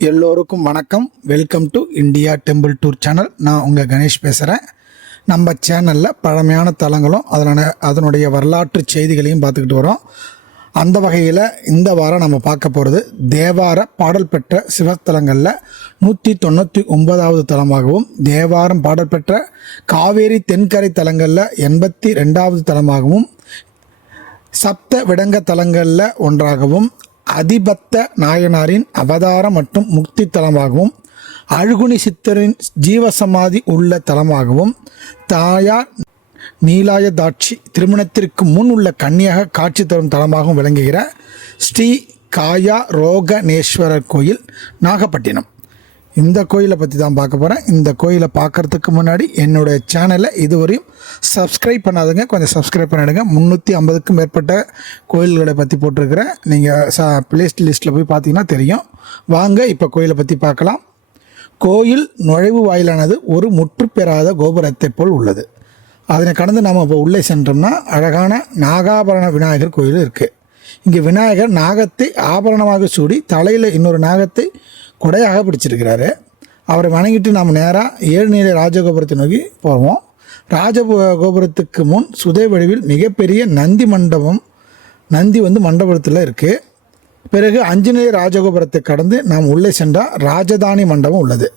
எல்லோருக்கும் வணக்கம். Welcome to India temple tour channel. நான் உங்கள் கணேஷ் பேசுகிறேன். நம்ம சேனலில் பழமையான தலங்களும் அதனுடைய வரலாற்று செய்திகளையும் பார்த்துக்கிட்டு வரோம். அந்த வகையில் இந்த வாரம் நம்ம பார்க்க போகிறது தேவார பாடல் பெற்ற சிவத்தலங்களில் 199வது தலமாகவும், தேவாரம் பாடல் பெற்ற காவேரி தென்கரை தலங்களில் 82வது தலமாகவும், சப்த விடங்க தலங்களில் ஒன்றாகவும், அதிபத்த நாயனாரின் அவதாரம் மற்றும் முக்தி தலமாகவும், அழுகுனி சித்தரின் ஜீவசமாதி உள்ள தலமாகவும், தாயார் நீலாயதாட்சி திருமணத்திற்கு முன் உள்ள கன்னியாக காட்சி தரும் தலமாகவும் விளங்குகிற ஸ்ரீ காயா ரோகணேஸ்வரர் கோயில் நாகப்பட்டினம். இந்த கோயிலை பற்றி தான் பார்க்க போகிறேன். இந்த கோயிலை பார்க்குறதுக்கு முன்னாடி என்னுடைய சேனலை இதுவரையும் சப்ஸ்கிரைப் பண்ணாதுங்க, கொஞ்சம் சப்ஸ்கிரைப் பண்ணிடுங்க. 350க்கும் மேற்பட்ட கோயில்களை பற்றி போட்டிருக்கிறேன். நீங்கள் பிளேஸ்ட் லிஸ்ட்டில் போய் பார்த்தீங்கன்னா தெரியும். வாங்க இப்போ கோயிலை பற்றி பார்க்கலாம். கோயில் நுழைவு வாயிலானது ஒரு முற்று பெறாத கோபுரத்தை போல் உள்ளது. அதனை கடந்து நாம் இப்போ உள்ளே சென்றோம்னா அழகான நாகாபரண விநாயகர் கோயில் இருக்குது. இங்கே விநாயகர் நாகத்தை ஆபரணமாக சூடி தலையில் இன்னொரு நாகத்தை கொடையாக பிடிச்சிருக்கிறாரு. அவரை வணங்கிட்டு நாம் நேராக ஏழுநிலை ராஜகோபுரத்தை நோக்கி போவோம். ராஜகோபுரத்துக்கு முன் சுதை வடிவில் மிகப்பெரிய நந்தி மண்டபம், நந்தி மண்டபத்தில் இருக்குது. பிறகு 5 நிலை ராஜகோபுரத்தை கடந்து நாம் உள்ளே சென்றால் ராஜதானி மண்டபம் உள்ளது.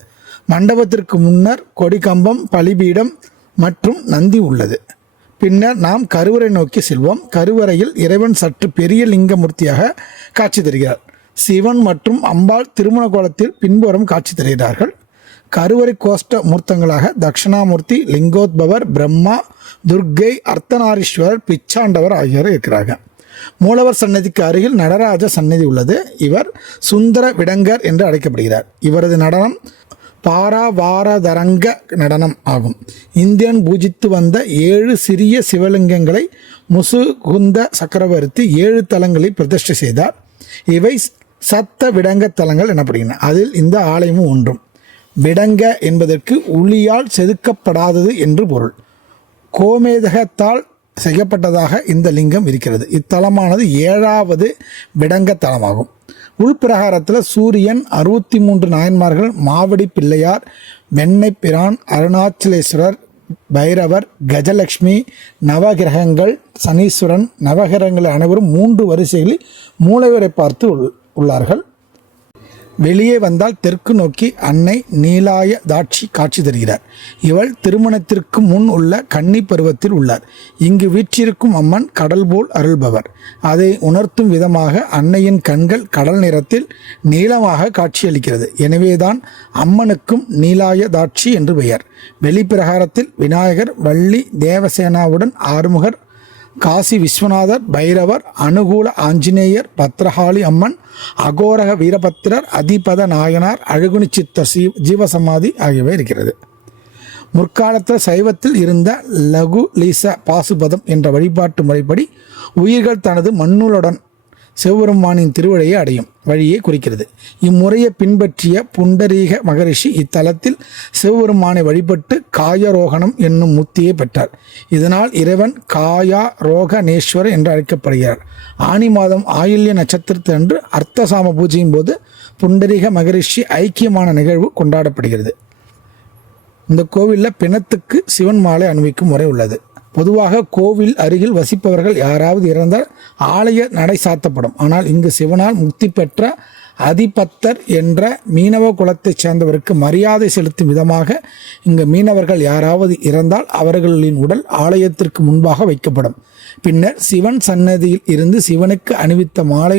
மண்டபத்திற்கு முன்னர் கொடிக்கம்பம், பலிபீடம் மற்றும் நந்தி உள்ளது. பின்னர் நாம் கருவறை நோக்கி செல்வோம். கருவறையில் இறைவன் சற்று பெரிய லிங்கமூர்த்தியாக காட்சி தருகிறார். சிவன் மற்றும் அம்பாள் திருமண கோலத்தில் பின்புறம் காட்சி தருகிறார்கள். கருவறை கோஷ்ட மூர்த்தங்களாக தட்சிணாமூர்த்தி, லிங்கோத்பவர், பிரம்மா, துர்க்கை, அர்த்தநாரீஸ்வரர், பிச்சாண்டவர் ஆகியோர் இருக்கிறார்கள். மூலவர் சன்னதிக்கு அருகில் நடராஜ சன்னதி உள்ளது. இவர் சுந்தர விடங்கர் என்று அழைக்கப்படுகிறார். இவரது நடனம் பாராவாரதரங்க நடனம் ஆகும். இந்தியன் பூஜித்து வந்த 7 சிறிய சிவலிங்கங்களை முசுகுந்த சக்கரவர்த்தி 7 தலங்களில் பிரதிஷ்டை செய்தார். இவை சத்த விடங்க தலங்கள் எனப்படுகின்றன. அதில் இந்த ஆலயமும் ஒன்றும். விடங்க என்பதற்கு உளியால் செதுக்கப்படாதது என்று பொருள். கோமேதகத்தால் செய்யப்பட்டதாக இந்த லிங்கம் இருக்கிறது. இத்தலமானது 7வது விடங்க தலமாகும். உள்பிரகாரத்தில் சூரியன், 63 நாயன்மார்கள், மாவடி பிள்ளையார், வெண்ணை பிரான், அருணாச்சலேஸ்வரர், பைரவர், கஜலட்சுமி, நவகிரகங்கள், சனீஸ்வரன், நவகிரகங்கள் அனைவரும் 3 வரிசைகளில் மூளைவரை பார்த்து உள்ளார்கள். வெளியே வந்தால் தெற்கு நோக்கி அன்னை நீலாயதாட்சி காட்சி தருகிறார். இவள் திருமணத்திற்கு முன் உள்ள கன்னி பருவத்தில் உள்ளார். இங்கு வீற்றிருக்கும் அம்மன் கடல் போல் அருள்பவர். அதை உணர்த்தும் விதமாக அன்னையின் கண்கள் கடல் நிறத்தில் நீளமாக காட்சியளிக்கிறது. எனவேதான் அம்மனுக்கும் நீலாயதாட்சி என்று பெயர். வெளிப்பிரகாரத்தில் விநாயகர், வள்ளி தேவசேனாவுடன் ஆறுமுகர், காசி விஸ்வநாதர், பைரவர், அனுகூல ஆஞ்சநேயர், பத்ரகாளி அம்மன், அகோரக வீரபத்திரர், அதிபத நாயனார், அழுகுனி சித்தர் ஜீவசமாதி ஆகியவை இருக்கிறது. முற்காலத்தில் சைவத்தில் இருந்த லகுலீச பாசுபதம் என்ற வழிபாட்டு முறைப்படி உயிர்கள் தனது மண்ணுளுடன் சிவபெருமானின் திருவழியை அடையும் வழியை குறிக்கிறது. இம்முறையை பின்பற்றிய புண்டரீக மகரிஷி இத்தலத்தில் சிவபெருமானை வழிபட்டு காயரோகணம் என்னும் முத்தியை பெற்றார். இதனால் இறைவன் காயா ரோகணேஸ்வரர் என்று அழைக்கப்படுகிறார். ஆனி மாதம் ஆயில்ய நட்சத்திரத்தன்று அர்த்தசாம பூஜையின் போது புண்டரீக மகரிஷி ஐக்கியமான நிகழ்வு கொண்டாடப்படுகிறது. இந்த கோவிலில் பிணத்துக்கு சிவன் மாலை அணிவிக்கும் முறை உள்ளது. பொதுவாக கோவில் அருகில் வசிப்பவர்கள் யாராவது இறந்தால் ஆலய நடை சாத்தப்படும். ஆனால் இங்கு சிவனால் முக்தி பெற்ற அதிபத்தர் என்ற மீனவ குலத்தைச் சேர்ந்தவருக்கு மரியாதை செலுத்தும் விதமாக இங்கு மீனவர்கள் யாராவது இறந்தால் அவர்களின் உடல் ஆலயத்திற்கு முன்பாக வைக்கப்படும். பின்னர் சிவன் சன்னதியில் இருந்து சிவனுக்கு அணிவித்த மாலை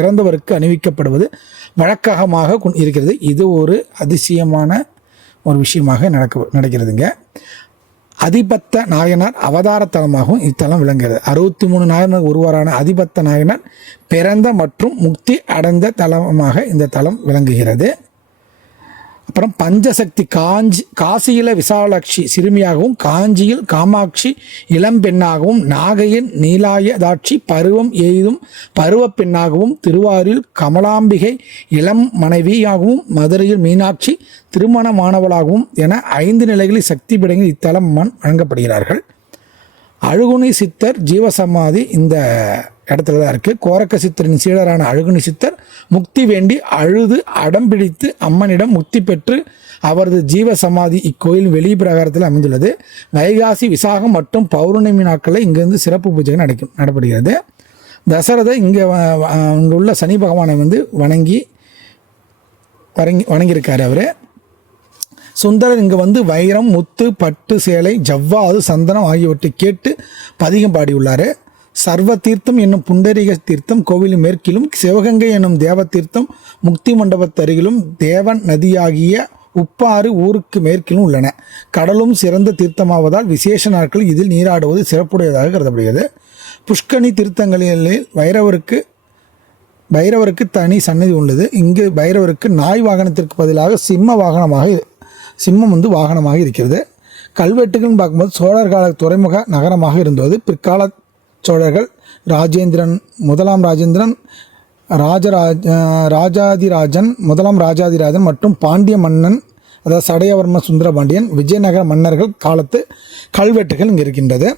இறந்தவருக்கு அணிவிக்கப்படுவது வழக்கமாக இருக்கிறது. இது ஒரு அதிசயமான ஒரு விஷயமாக நடக்கிறதுங்க. அதிபத்த நாயனார் அவதார தலமாகவும் இத்தலம் விளங்குகிறது. 63 நாயனர் ஒருவரான அதிபத்த நாயனார் பிறந்த மற்றும் முக்தி அடைந்த தலமாக இந்த தலம் விளங்குகிறது. அப்புறம் பஞ்சசக்தி காசியில விசாலாட்சி சிறுமியாகவும், காஞ்சியில் காமாட்சி இளம்பெண்ணாகவும், நாகையின் நீலாயதாட்சி பருவம் எய்தும் பருவ பெண்ணாகவும், திருவாரூரில் கமலாம்பிகை இளம் மனைவியாகவும், மதுரையில் மீனாட்சி திருமணமானவளாகவும் என 5 நிலைகளில் சக்தி பீடங்கள் இத்தலம் வழங்கப்படுகிறார்கள். அழுகுனி சித்தர் ஜீவசமாதி இந்த இடத்துல தான் இருக்குது. கோரக்க சித்தரின் சீடரான அழுகுனி சித்தர் முக்தி வேண்டி அழுது அடம்பிடித்து அம்மனிடம் முக்தி பெற்று அவரது ஜீவ சமாதி இக்கோயில் வெளி பிரகாரத்தில் அமைந்துள்ளது. வைகாசி, விசாகம் மற்றும் பௌர்ணமி நாட்களில் இங்கிருந்து சிறப்பு பூஜைகள் நடைபெறுகிறது. தசரதை இங்கே உள்ள சனி பகவானை வணங்கியிருக்காரு அவர். சுந்தரர் இங்கே வைரம், முத்து, பட்டு சேலை, ஜவ்வாது, சந்தனம் ஆகியவற்றை கேட்டு பதிகம் பாடியுள்ளார். சர்வ தீர்த்தம் என்னும் புண்டரீக தீர்த்தம் கோவிலின் மேற்கிலும், சிவகங்கை என்னும் தேவ தீர்த்தம் முக்தி மண்டபத்தருகிலும், தேவன் நதியாகிய உப்பாறு ஊருக்கு மேற்கிலும் உள்ளன. கடலும் சிறந்த தீர்த்தமாவதால் விசேஷ நாட்களில் இதில் நீராடுவது சிறப்புடையதாக கருதப்படுகிறது. புஷ்கனி தீர்த்தங்களில் பைரவருக்கு தனி சன்னதி உள்ளது. இங்கு பைரவருக்கு நாய் வாகனத்திற்கு பதிலாக சிம்மம் வாகனமாக இருக்கிறது. கல்வெட்டுகள்னு பார்க்கும்போது சோழர் கால துறைமுக நகரமாக இருந்தது. பிற்கால சோழர்கள் முதலாம் ராஜாதிராஜன் மற்றும் பாண்டிய மன்னன், அதாவது சடையவர்ம சுந்தரபாண்டியன், விஜயநகர மன்னர்கள் காலத்து கல்வெட்டுகள் இங்கே இருக்கின்றது.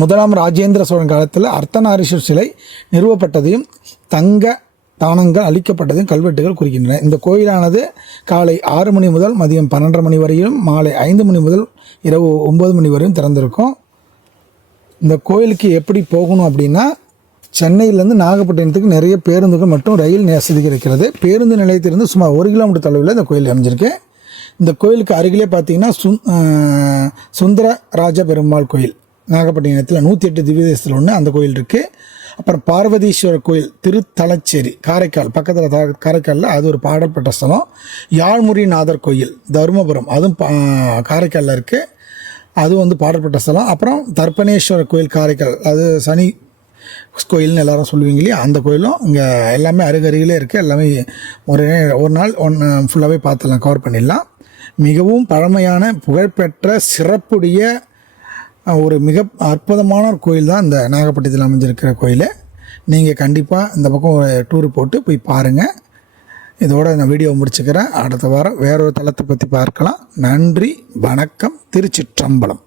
முதலாம் ராஜேந்திர சோழன் காலத்தில் அர்த்தநாரீஸ்வரர் சிலை நிறுவப்பட்டதையும் தங்க தானங்கள் அளிக்கப்பட்டதையும் கல்வெட்டுகள் குறிக்கின்றன. இந்த கோயிலானது காலை 6 மணி முதல் மதியம் 12 மணி வரையிலும், மாலை 5 மணி முதல் இரவு 9 மணி வரையும் திறந்திருக்கும். இந்த கோயிலுக்கு எப்படி போகணும் அப்படின்னா, சென்னையிலேருந்து நாகப்பட்டினத்துக்கு நிறைய பேருந்துகள் மற்றும் ரயில் வசதிகள் இருக்கிறது. பேருந்து நிலையத்திலிருந்து சுமார் 1 கிலோமீட்டர் தொலைவில் இந்த கோயில் அமைஞ்சிருக்கு. இந்த கோயிலுக்கு அருகிலே பார்த்தீங்கன்னா சுந்தரராஜ பெருமாள் கோயில் நாகப்பட்டினத்தில் 108 திவ்ய தேசத்தில் ஒன்று அந்த கோயில் இருக்குது. அப்புறம் பார்வதீஸ்வரர் கோயில் திருத்தலச்சேரி காரைக்கால் பக்கத்தில் காரைக்காலில், அது ஒரு பாடல்பட்ட ஸ்தலம். யாழ்முறிநாதர் கோயில் தருமபுரம், அதுவும் காரைக்காலில் இருக்குது, அது பாடல்பட்ட ஸ்தலம். அப்புறம் தர்ப்பணேஸ்வரர் கோயில் காரைக்கால், அது சனி கோயில்னு எல்லாரும் சொல்லுவீங்க இல்லையா, அந்த கோயிலும் இங்கே எல்லாமே அருகருகிலே இருக்குது. எல்லாமே ஒரு நாள் ஃபுல்லாகவே பார்த்துடலாம், கவர் பண்ணிடலாம். மிகவும் பழமையான புகழ்பெற்ற சிறப்புடைய ஒரு மிக அற்புதமான ஒரு கோயில் தான் இந்த நாகப்பட்டினத்தில் அமைஞ்சிருக்கிற கோயில். நீங்கள் கண்டிப்பாக இந்த பக்கம் ஒரு டூர் போட்டு போய் பாருங்கள். இதோட இந்த வீடியோ முடிச்சுக்கிறேன். அடுத்த வாரம் வேறொரு தளத்தை பற்றி பார்க்கலாம். நன்றி, வணக்கம். திருச்சிற்றம்பலம்.